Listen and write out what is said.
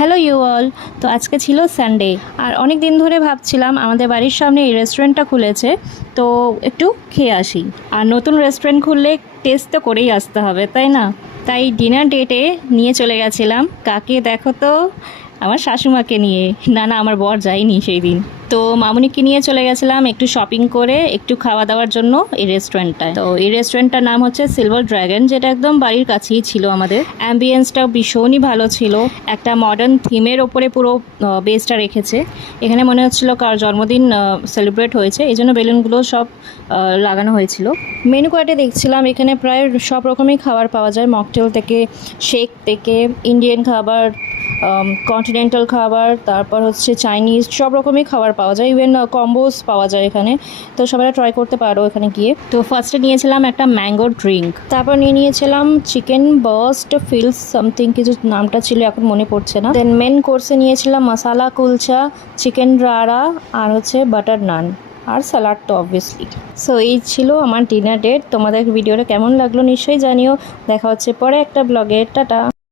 Hello you all. তো আজকে ছিল সানডে আর অনেক দিন ধরে ভাবছিলাম আমাদের বাড়ির সামনে এই রেস্টুরেন্টটা খুলেছে। তো একটু খেয়ে আসি। আর নতুন রেস্টুরেন্ট খুললে টেস্ট তো করেই আসতে হবে, তাই না? তাই ডিনার ডেটে নিয়ে চলে গেছিলাম। কাকে দেখো তো? আমার শাশুমাকে নিয়ে। না না, আমার বর যায়নি সেই দিন তো মামুনিকে নিয়ে চলে গেছিলাম একটু শপিং করে, একটু খাওয়া দাওয়ার জন্য এই রেস্টুরেন্টটায় তো এই রেস্টুরেন্টটার নাম হচ্ছে সিলভার ড্রাগন যেটা একদম বাড়ির কাছেই ছিল আমাদের। অ্যাম্বিয়েন্সটাও ভীষণই ভালো ছিল। একটা মডার্ন থিমের ওপরে পুরো বেসটা রেখেছে। এখানে মনে হচ্ছিল কার জন্মদিন সেলিব্রেট হয়েছে। এই জন্য বেলুনগুলো সব লাগানো হয়েছিল। মেনু কার্ডে দেখছিলাম, এখানে প্রায় সব রকমই খাবার পাওয়া যায়। মকটেল থেকে শেক থেকে ইন্ডিয়ান খাবার কন্টিনেন্টাল খাবার, তারপর হচ্ছে চাইনিজ সব রকমই খাবার পাওয়া যায়। ইভেন কম্বোস পাওয়া যায় এখানে। তো সবাই ট্রাই করতে পারো এখানে গিয়ে। তো ফার্স্টে নিয়েছিলাম একটা ম্যাঙ্গো ড্রিঙ্ক তারপর নিয়ে নিয়েছিলাম চিকেন বাস্ট ফিলস সামথিং কিছু নামটা ছিল, এখন মনে পড়ছে না। দেন মেন কোর্সে নিয়েছিলাম মশালা কুলচা চিকেন রাড়া আর হচ্ছে বাটার নান আর স্যালাড তো অবভিয়াসলি সো এই ছিল আমার ডিনার ডেট তোমাদের ভিডিওটা কেমন লাগল নিশ্চয়ই জানিও। দেখা হচ্ছে পরে একটা ব্লগে টাটা!